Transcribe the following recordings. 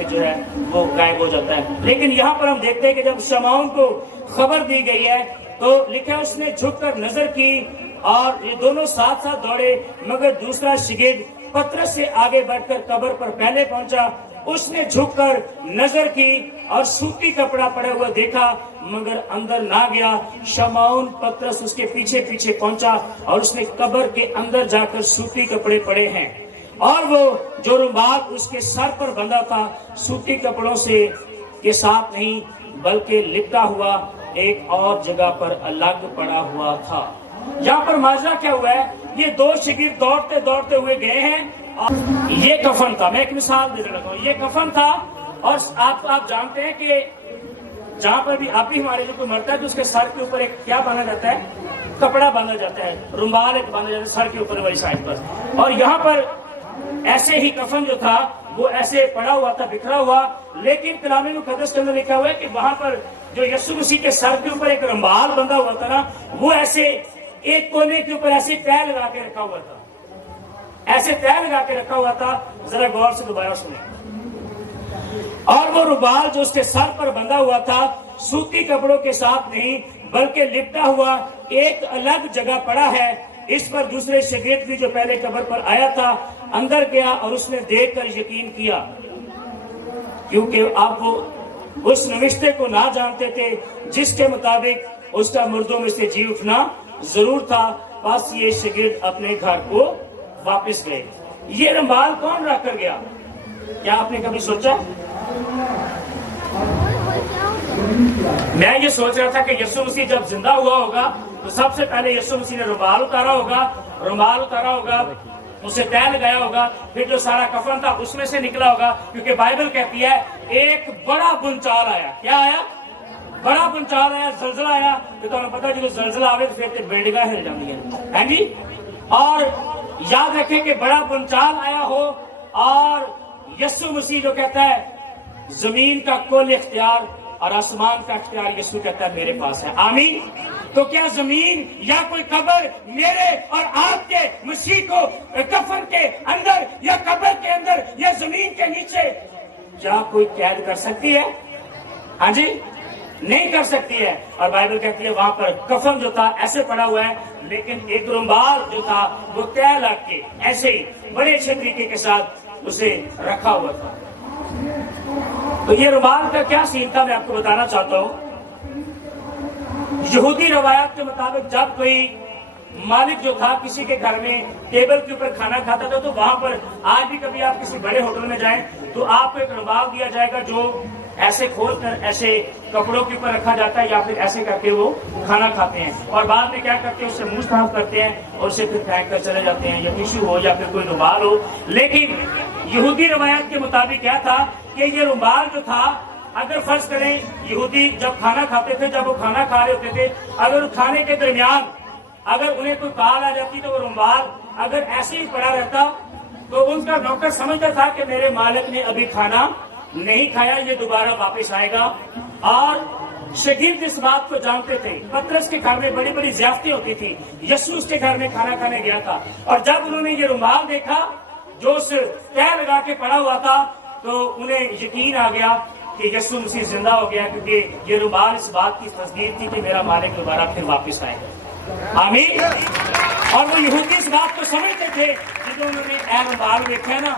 کے جو ہے وہ غائب ہو جاتا ہے. لیکن یہاں پر ہم دیکھتے ہیں کہ جب شمعون کو خبر دی گئی ہے تو لکھا ہے اس نے جھک کر نظر کی اور یہ دونوں ساتھ ساتھ دوڑے، مگر دوسرا شاگرد پترس سے آگے بڑھ کر قبر پر پہلے پہنچا. اس نے جھک کر نظر کی اور سوتی کپڑا پڑا ہوا دیکھا مگر اندر نہ گیا. شمعون پترس اس کے پیچھے پیچھے پہنچا اور اس نے قبر کے اندر جا کر سوتی کپڑے پڑے ہیں اور وہ جو رومال اس کے سر پر بندھا تھا سوتی کپڑوں سے کے ساتھ نہیں بلکہ لپٹا ہوا ایک اور جگہ پر الگ پڑا ہوا تھا. یہاں پر ماجرا کیا ہوا ہے؟ یہ دو شاگرد دوڑتے دوڑتے ہوئے گئے ہیں اور یہ کفن تھا. میں ایک مثال دے دیتا ہوں. یہ کفن تھا اور آپ جانتے ہیں کہ جہاں پر بھی اب بھی ہمارے جو کوئی مرتا ہے تو اس کے سر کے اوپر ایک کیا باندھا جاتا ہے؟ کپڑا باندھا جاتا ہے، رومال ایک باندھا جاتا ہے سر کے اوپر والی سائڈ پر. اور یہاں پر ایسے ہی کفن جو تھا وہ ایسے پڑا ہوا تھا، بکھرا ہوا. لیکن کلام مقدس کے اندر لکھا ہوا ہے کہ وہاں پر جو یسوع مسیح کے سر کے اوپر ایک رومال بندھا ہوا تھا نا، وہ ایسے ایک کونے کے اوپر ایسے تہ لگا کے رکھا ہوا تھا، ایسے تہ لگا کے رکھا ہوا تھا. ذرا غور سے دوبارہ سنیں. اور وہ رومال جو اس کے سر پر بندھا ہوا تھا سوتی کپڑوں کے ساتھ نہیں بلکہ لپٹا ہوا ایک الگ جگہ پڑا ہے. اس پر دوسرے شاگرد بھی جو پہلے قبر پر آیا تھا اندر گیا اور اس نے دیکھ کر یقین کیا، کیونکہ آپ وہ اس نوشتے کو نہ جانتے تھے جس کے مطابق اس کا مردوں میں سے جی اٹھنا ضرور تھا. بس یہ شاگرد اپنے گھر کو واپس گئے. یہ رومال کون رکھ کر گیا؟ کیا آپ نے کبھی سوچا؟ میں یہ سوچ رہا تھا کہ یسوع مسیح جب زندہ ہوا ہوگا تو سب سے پہلے یسوع مسیح نے رومال اتارا ہوگا، اسے تہ لگایا ہوگا، پھر جو سارا کفن تھا اس میں سے نکلا ہوگا. کیونکہ بائبل کہتی ہے ایک بڑا بنچال آیا. کیا آیا؟ بڑا بنچال آیا، زلزلہ آیا. تو تمہیں پتا جب زلزلہ آئے تو پھر بلڈنگاں ہل جاتی ہیں جی. اور یاد رکھیں کہ بڑا بنچال آیا ہو اور یسوع مسیح جو کہتا ہے زمین کا کل اختیار اور آسمان کا اختیار یسوع کہتا ہے میرے پاس ہے. آمین. تو کیا زمین یا کوئی قبر میرے اور آپ کے مسیح کو کفن کے اندر یا قبر کے اندر یا زمین کے نیچے کیا کوئی قید کر سکتی ہے؟ ہاں جی، نہیں کر سکتی ہے. اور بائبل کہتی ہے وہاں پر کفن جو تھا ایسے پڑا ہوا ہے لیکن ایک رومال جو تھا وہ تہ لگ کے ایسے ہی بڑے اچھے طریقے کے ساتھ اسے رکھا ہوا تھا. تو یہ رومال کا کیا سین تھا میں آپ کو بتانا چاہتا ہوں. یہودی روایات کے مطابق جب کوئی مالک جو تھا کسی کے گھر میں ٹیبل کے اوپر کھانا کھاتا تھا تو وہاں پر آج بھی کبھی آپ کسی بڑے ہوٹل میں جائیں تو آپ کو ایک رومال دیا جائے گا جو ایسے کھول کر ایسے کپڑوں کے اوپر رکھا جاتا ہے یا پھر ایسے کر کے وہ کھانا کھاتے ہیں اور بعد میں کیا کرتے ہیں اس سے منہ صاف کرتے ہیں اور اسے پھر پھینک کر چلے جاتے ہیں، یا ٹیشو ہو یا پھر کوئی رومال ہو. لیکن یہودی روایت کے مطابق کیا تھا کہ یہ رومال جو تھا اگر فرض کریں یہودی جب کھانا کھاتے تھے، جب وہ کھانا کھا رہے ہوتے تھے، اگر کھانے کے درمیان اگر انہیں کوئی کال آ جاتی تو وہ رومال اگر ایسے ہی پڑا رہتا تو ان کا نوکر سمجھتا تھا کہ میرے مالک نے ابھی کھانا نہیں کھایا، یہ دوبارہ واپس آئے گا. اور شاگرد اس بات کو جانتے تھے. پترس کے گھر میں بڑی بڑی ضیافتیں ہوتی تھی، یسوع اس کے گھر میں کھانا کھانے گیا تھا اور جب انہوں نے یہ رومال دیکھا جو اس تہ لگا کے پڑا ہوا تھا تو انہیں یقین آ گیا کہ یسوع مسیح زندہ ہو گیا، کیونکہ یہ رومال اس بات کی تصدیق تھی کہ میرا مالک دوبارہ پھر واپس آئے گا. آمین. اور وہ یہودی اس بات کو سمجھتے تھے جب انہوں نے اے رومال دیکھا ہے نا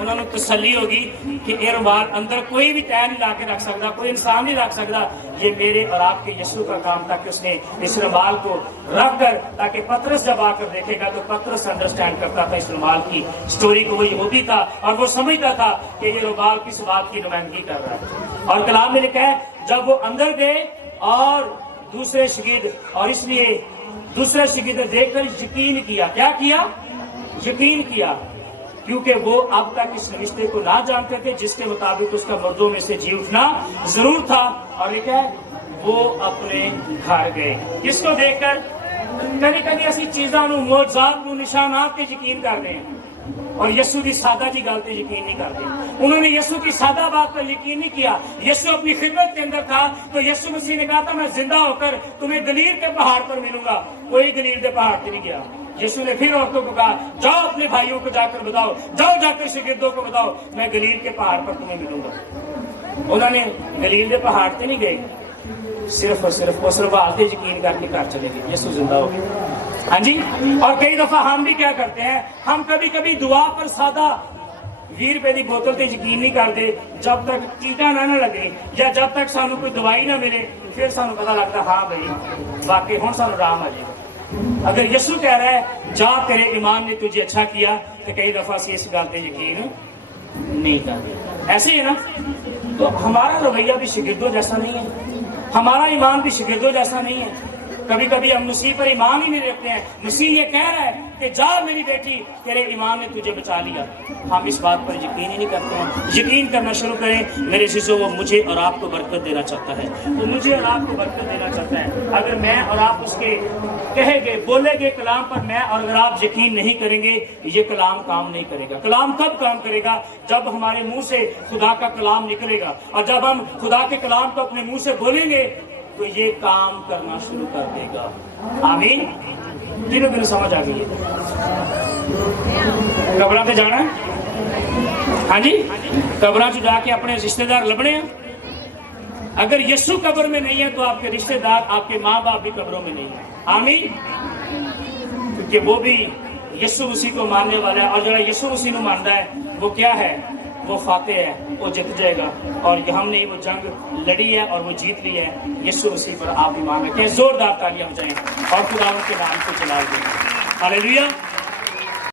انہوں نے تسلی ہوگی کہ اے رومال اندر کوئی بھی تہ نہیں لا کے رکھ سکتا، کوئی انسان نہیں رکھ سکتا، یہ میرے اور آپ کے یسوع کا کام تھا کہ اس نے اس رومال کو رکھ کر تاکہ پترس جب آ کر دیکھے گا تو پترس انڈرسٹینڈ کرتا تھا اس رومال کی سٹوری کو. وہ یہودی تھا اور وہ سمجھتا تھا کہ یہ رومال کس بات کی نمائندگی کر رہا ہے. اور کلام میں لکھا ہے جب وہ اندر گئے اور دوسرے شاگرد، اور اس لیے دوسرے شاگرد دیکھ کر یقین کیا. کیا کیا؟ یقین کیا، کیونکہ وہ اب تک اس رشتے کو نہ جانتے تھے جس کے مطابق اس کا مردوں میں سے جی اٹھنا ضرور تھا. اور لکھا ہے وہ اپنے گھر گئے. کس کو دیکھ کر؟ کبھی کبھی ایسی چیزاں معجزات نشانات کے یقین کرتے ہیں. اور یسو کی سادہ جی گل پہ یقین نہیں کرتے. انہوں نے یسو کی سادہ بات پر یقین نہیں کیا. یسو اپنی خدمت کے اندر تھا تو یسو مسیح نے کہا تھا میں زندہ ہو کر تمہیں گلیل کے پہاڑ پر ملوں گا. کوئی گلیل کے پہاڑ پہ نہیں گیا. یسو نے پھر عورتوں کو کہا جاؤ اپنے بھائیوں کو جا کر بتاؤ, جاؤ جا کر شاگردوں کو بتاؤ میں گلیل کے پہاڑ پر تمہیں ملوں گا. انہوں نے گلیل کے پہاڑ پہ نہیں گئے, صرف اور صرف اس روال پہ یقین کر کے گھر چلے گئے. یسو زندہ ہو گئے. ہاں جی. اور کئی دفعہ ہم بھی کیا کرتے ہیں, ہم کبھی کبھی دعا پر سادہ 20 روپے کی بوتل تے یقین نہیں کرتے جب تک چیٹا نہ لگے یا جب تک سانو کوئی دوائی نہ ملے, پھر سانو پتا لگتا ہاں بھائی واقعی ہوں سانو آرام آ جائے گا. اگر یسو کہہ رہا ہے جا تیرے ایمان نے تجھے اچھا کیا, تو کئی دفعہ سے اس گل پہ یقین نہیں کرتے. ایسے ہی ہے نا. تو ہمارا رویہ بھی شاگردوں جیسا نہیں ہے, ہمارا ایمان بھی شاگردوں جیسا نہیں ہے. کبھی کبھی ہم مسیح پر ایمان ہی نہیں رکھتے ہیں. مسیح یہ کہہ رہا ہے کہ جا میری بیٹی تیرے ایمان نے تجھے بچا لیا, ہم اس بات پر یقین ہی نہیں کرتے ہیں. یقین کرنا شروع کریں میرے عزیزو. وہ مجھے اور آپ کو برکت دینا چاہتا ہے, وہ مجھے اور آپ کو برکت دینا چاہتا ہے. اگر میں اور آپ اس کے کہے گے بولے گے کلام پر میں اور اگر آپ یقین نہیں کریں گے, یہ کلام کام نہیں کرے گا. کلام کب کام کرے گا؟ جب ہمارے منہ سے خدا کا کلام نکلے گا. اور جب ہم خدا کے کلام کو اپنے منہ سے بولیں گے تو یہ کام کرنا شروع کر دے گا. آمین. تینوں دن سمجھ آ گئی ہے. قبراں تے جانا ہے, ہاں جی, قبراں چ جا کے اپنے رشتہ دار لبنے ہیں. اگر یسوع قبر میں نہیں ہے تو آپ کے رشتہ دار, آپ کے ماں باپ بھی قبروں میں نہیں ہیں. آمین. کیونکہ وہ بھی یسوع مسیح کو ماننے والا ہے, اور جو یسوع مسیح کو مانتا ہے وہ کیا ہے, وہ فاتح ہے, وہ جیت جائے گا. اور ہم نے وہ جنگ لڑی ہے اور وہ جیت لی ہے. یسوع مسیح پر آپ ایمان رکھیں. زوردار تالیاں بجائیں اور خدا ان کے نام کو جلال دیں. ہاللیلویا.